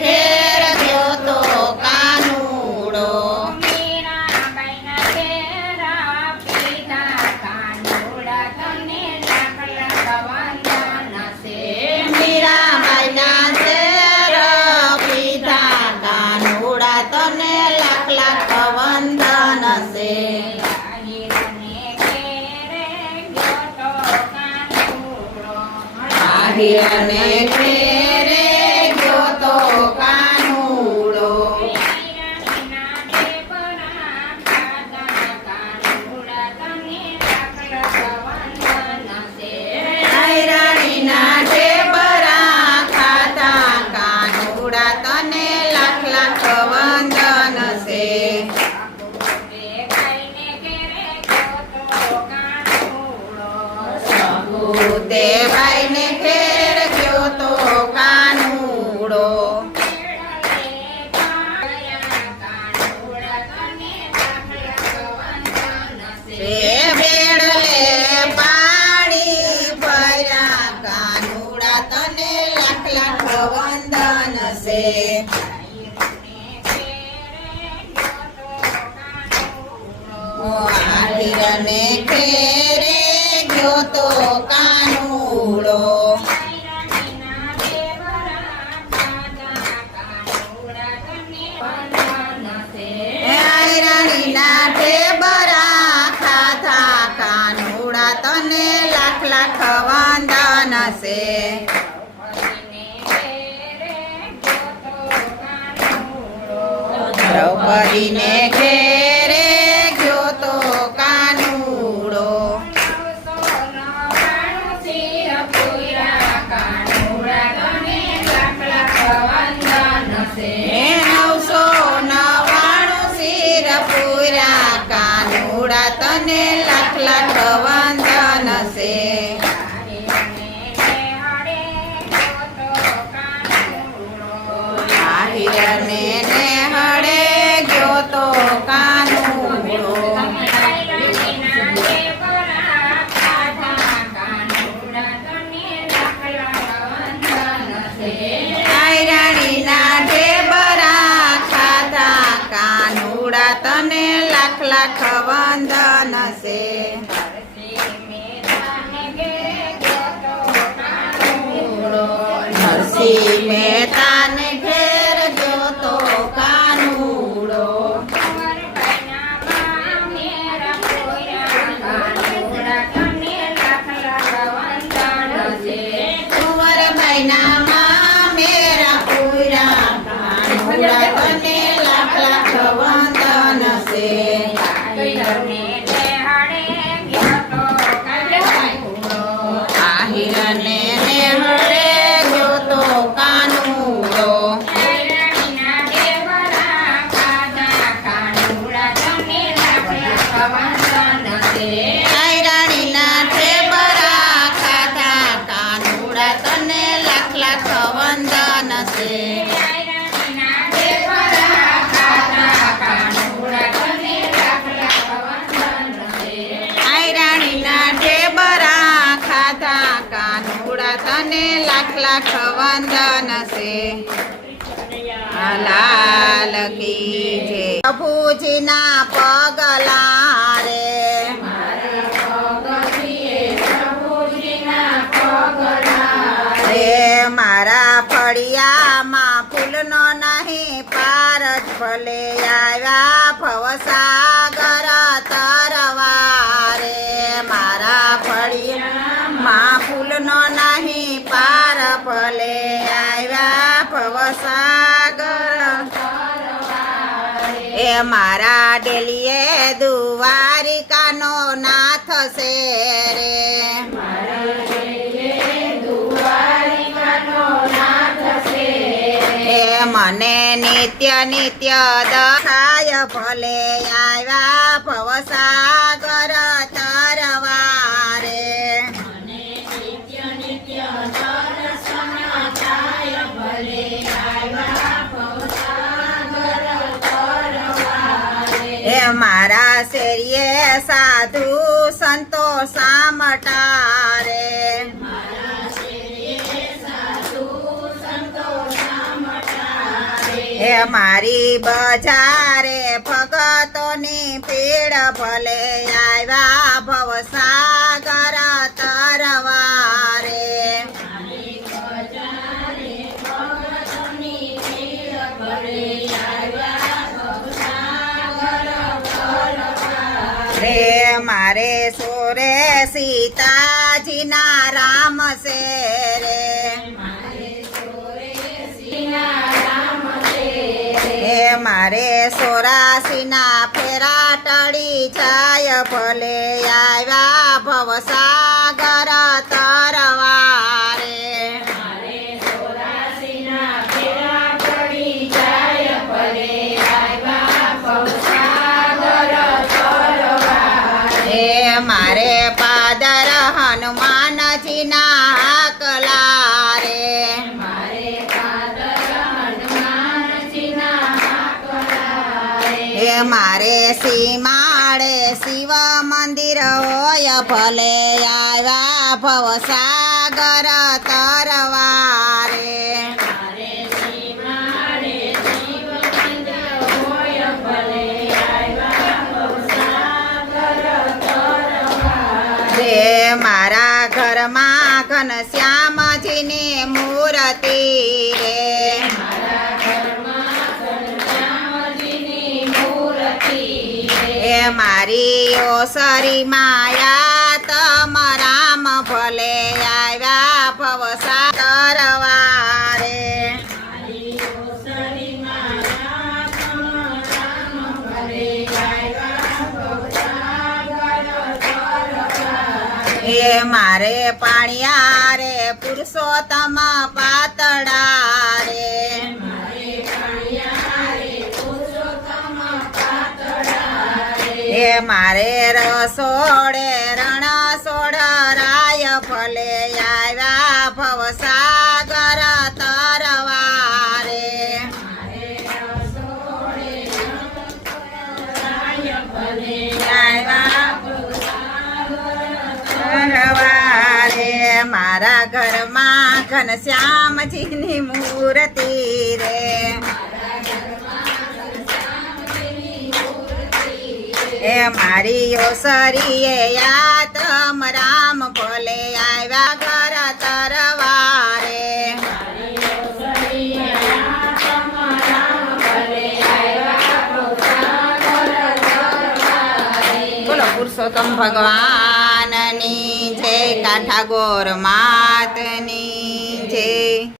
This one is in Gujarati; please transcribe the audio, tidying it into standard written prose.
ઘેર ગયો તો કાનુડો મીરાબાઈના ઘેર પીધા કાનુડા તને લાખ લાખ વંદન છે મીરાબાઈના ઘેર પીધા કાનુડા તને લાખ લાખ વંદન છે આહિરને ઘેરે ગયો તો કાનુડો આહિરને રાણીના ઢેબરા ખાધા કાનુડા તને લાખ લાખ વંદન છે સબુદેભાઈને ઘેર ગયો તો કાનુડો બેડલે પાણી ભર્યા કાનુડા તને લાખ લાખ વંદન છે આહિરને ઘેરે ગયો તો કાનુડો આહિરણીના ઢેબરા ખાધા કાનુડા તને લાખ લાખ વંદન છે દ્રૌપદીને ઘેરે ગયો તો કાનુડો એ 999 શિર પૂરા કાનુડા તને લાખ લાખ વંદન છે આહિરને નેહળે ગયો તો કાનુડો આહિરણીના ઢેબરા ખાધા કાનુડા તને લાખ લાખ વંદન છે નરસિંહ મહેતાને ઘેર ગયો તો કાનુડો કુંવરબાઈના મામેરા પૂરા કાનુડા તને લાખ લાખ વંદન છે આહિરને નેહળે ગયો તો કાનુડો આહિરણીના ઢેબરા ખાધા કાનુડા તને લાખ લાખ વંદન છે આહિરણીના ઢેબરા ખાધા કાનુડા તને લાખ લાખ વંદન છે લાલ કી જય પ્રભુજીના પગલા રે મારા ફળિયામાં ફૂલનો નહીં પાર જ ભલે આવ્યા ભવસાગર તરવા રે મારા ફળિયામાં ફૂલનો નહીં પાર ભલે આવ્યા ભવસાગર એ મારા ડેલીએ દ્વારિકાનો નાથ છે રે મને નિત્ય નિત્ય દખાય ભલે આવ્યા ભવસાગર તરવા રે હે મારા શેરીએ સાધુ સંતો સામટા રે એ મારી બજારે ભગતોની પીડ ભલે આવ્યા ભવસાગર તરવારે રે મારે સોરે સીતાજીના રામ છે રે હે મારે સોરાસીના ફેરા ટળી જાય ભલે આવ્યા ભવસાગર તરવારે હે મારે પાદર હનુમાનજીના હાકલા રે હે મારે સીમાડે શિવ મંદિર હોય ભલે આવ્યા ભવસાગર તરવારે હે મારા ઘરમાં ઘનશ્યામજીની મૂર્તિ રે હે મારી ઓસરી માયા તમ રામ ભલે આવ્યા ભવસા તરવારે હે મારે પાણિયા રે પુરુષોત્તમ પાતળા રે હે મારે રસોડે રણસોડ રાય ભલે આવ્યા ભવસાગર તરવારે તરવારે મારા ઘરમાં ઘનશ્યામજીની મૂર્તિ રે હે મારી ઓસરીએ યાતમ રામ ભલે આવ્યા ઘર તરવારે બોલો પુરુષોત્તમ ભગવાનની જય કાઠા ગોર માતની